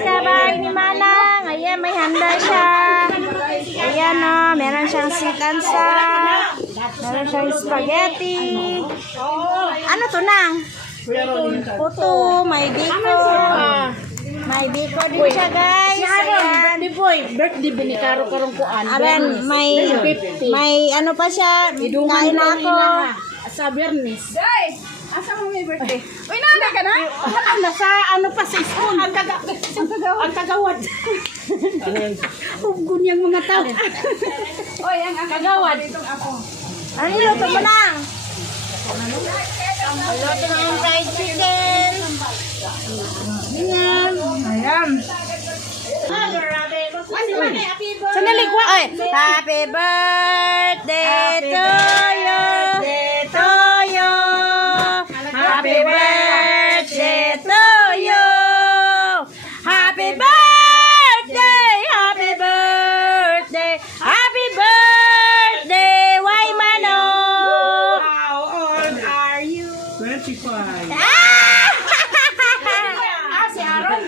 sa bahay ni Manang. Ayan, may handa siya. Ayan o, meron siyang sikansa. Meron siyang spaghetti. Ano to nang? Puto, may biko. May biko din siya, guys. Ayan. Birthday binikaro karong kuan. Ayan, may ano pa siya. Kain na ako. Sa Bernis. Guys, asa mo may birthday? Uy, nana ka na? Nasa ano pa sa school. Ang kagawad. Hugon yung mga tao. Uy, ang Kagawad. itong ako. Ano niluto mo nang? Niluto na yung fried chicken. Ayan. Ayan. Sandali ko. Ay, happy birthday to you. To you. Happy birthday to you. Happy birthday. Happy birthday. Happy birthday. Why Mano? How old are you? 25. Ah! Si Aaron.